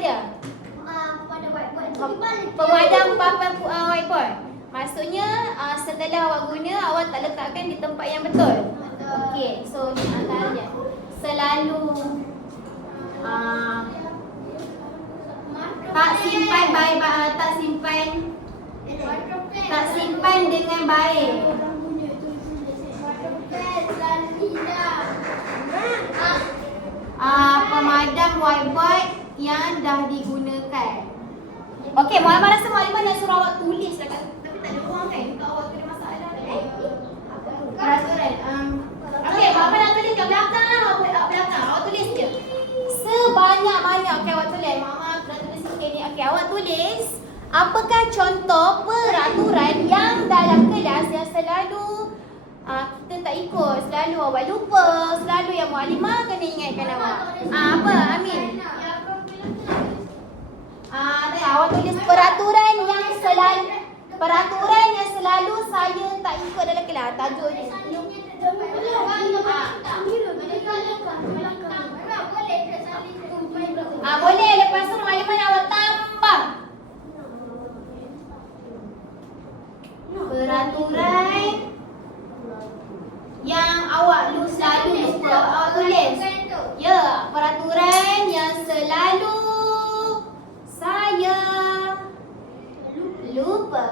dia? Pemadam papan whiteboard. Maksudnya setelah awak guna, awak tak letakkan di tempat yang betul. Okey, so ni antaranya selalu tak simpan dengan baik. Pemadam whiteboard yang dah digunakan. Okey, Muhammad rasa Muhammad nak suruh awak tulis lah kan. Tapi tak ada orang kan untuk awak ada masalah kan. Peraturan. Okey, Muhammad nak tulis kat belakang lah. Awak tulis je. Sebanyak-banyak. Okey, awak tulis. Muhammad nak tulis sikit ni. Okey, awak tulis. Apakah contoh peraturan yang dalam kelas yang selalu kita tak ikut, selalu awak lupa, selalu yang Mualimah kena ingatkan awak. Apa Amin? Awak tulis peraturan yang selalu saya tak ikut dalam kelas. Tajuk ni. Boleh, lepas tu Mualimah nak awak tambah. Peraturan yang awak selalu lupa, awak tulis. Ya, peraturan yang selalu saya lupa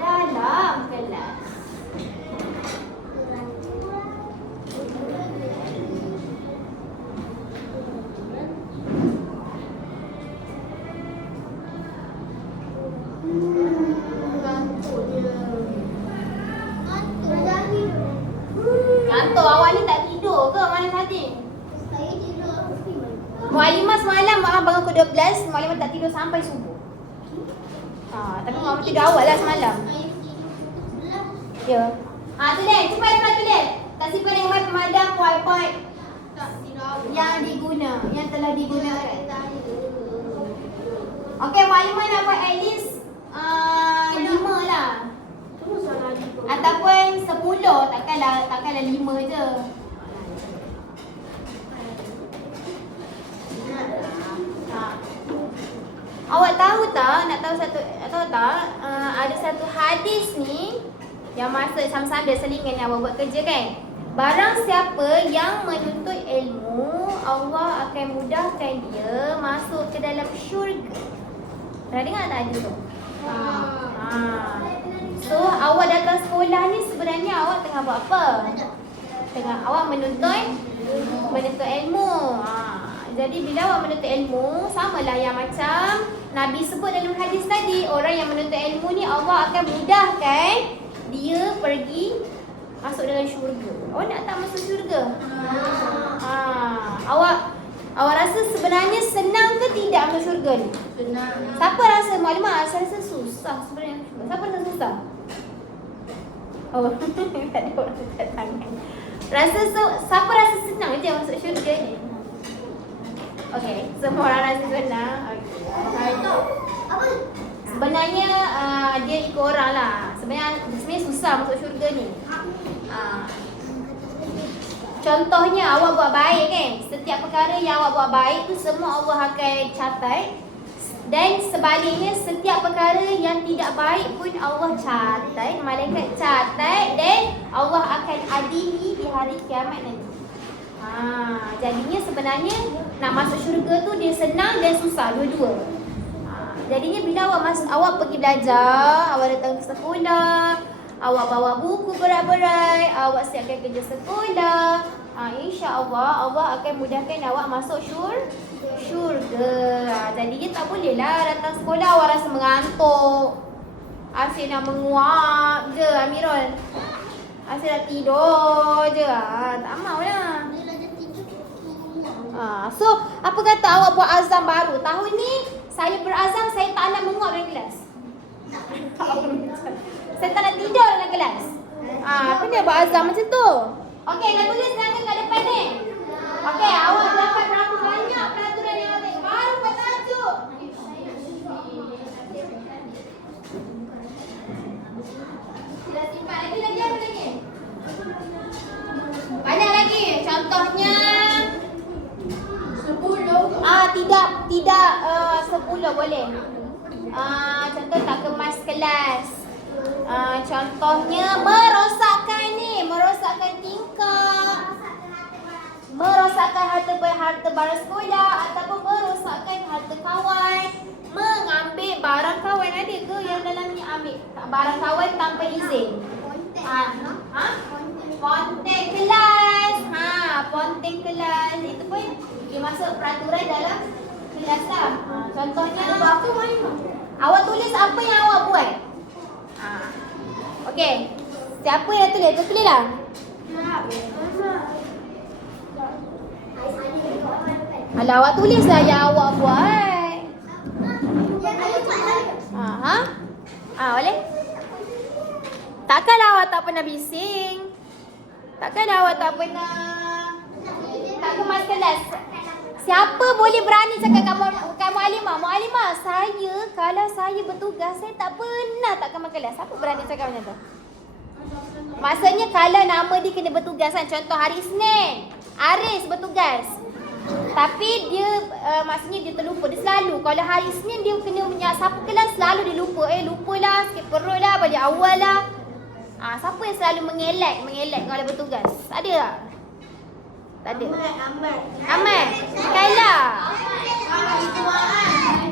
dalam kelas. Kantor awak ni tak tidur ke malam tadi? Saya tidur. Mualimah semalam bangun pukul 12, Mualimah tak tidur sampai subuh. Tapi Mualimah tidur awal lah semalam. Ya. Tulis, cepat tulis. Tak simpan dengan baik pemadam whiteboard yang telah digunakan. Okey, Mualimah nak buat at least 5 lah. Ataupun 10, takkanlah 5 je. Awak tahu tak, ada satu hadis ni yang masuk sama-sama selingan yang awak buat kerja kan. Barang siapa yang menuntut ilmu, Allah akan mudahkan dia masuk ke dalam syurga. Pernah dengar tak hadis tu? So awak datang sekolah ni sebenarnya awak tengah buat apa? Awak menuntut ilmu. Jadi bila awak menuntut ilmu, samalah yang macam Nabi sebut dalam hadis tadi, orang yang menuntut ilmu ni Allah akan mudahkan dia pergi masuk dalam syurga. Awak nak tak masuk syurga? Awak rasa sebenarnya senang ke tidak masuk syurga ni? Senang. Siapa rasa Mualimah? Saya rasa susah sebenarnya. Siapa rasa susah? Oh, tak ada orang angkat tangan. Siapa rasa senang je masuk syurga ni? Okey, semua orang rasa senang. Okey. Apa? Sebenarnya dia ikut orang lah. Sebenarnya susah masuk syurga ni. Contohnya awak buat baik kan. Setiap perkara yang awak buat baik tu semua Allah akan catat. Dan sebaliknya setiap perkara yang tidak baik pun Allah catat. Malaikat catat dan Allah akan adili di hari kiamat nanti. Jadinya sebenarnya nak masuk syurga tu dia senang dan susah dua-dua. Jadinya bila awak pergi belajar, awak datang ke sekolah, awak bawa buku berat-berat, awak siapkan kerja sekolah, insya-Allah Allah akan mudahkan awak masuk syurga. Jadinya tak bolehlah datang sekolah awak rasa mengantuk. Asyik nak menguap je Amirul. Asyik nak tidur je. Tak maulah. So apa kata awak buat azam baru? Tahun ni saya berazam saya tak nak menguap dalam kelas. Saya tak nak tidur dalam kelas. Apa dia buat azam macam tu? Okey, nak tulis tangan kat depan ni. Okey, awak dapat berapa banyak peraturan yang awak tengok? Baru buat tajuk. Sila simpan lagi apa lagi? Banyak lagi. Contohnya tidak 10 boleh. Contoh tak kemas kelas. Contohnya merosakkan tingkap. Merosakkan harta barang sekolah ataupun merosakkan harta kawan. Mengambil barang kawan, ada ke yang dalamnya ambil barang kawan tanpa izin? Ponteng kelas. Ponteng kelas. Itu pun dia masuk peraturan dalam kelas lah. Contohnya awak tulis apa yang awak buat. Okey. Siapa yang tulis? Tulislah. Alah, awak tulislah yang awak buat. Boleh? Takkanlah awak tak pernah bising. Takkanlah awak tak pernah tak kemas kelas. Siapa boleh berani cakap kamu Alimah? Mualimah, kalau saya bertugas, saya tak pernah tak kemas kelas. Siapa berani cakap macam tu? Maksudnya kalau nama dia kena bertugas kan. Contoh hari Isnin, Aris bertugas. Tapi dia maksudnya dia terlupa. Dia selalu kalau hari Isnin dia kena menyapu kelas, selalu dia lupa. Lupalah, sikit perut lah, balik awal lah. Siapa yang selalu mengelak kalau bertugas? Ada tak? Tak ada. Ahmad. Kaila. Jumaat.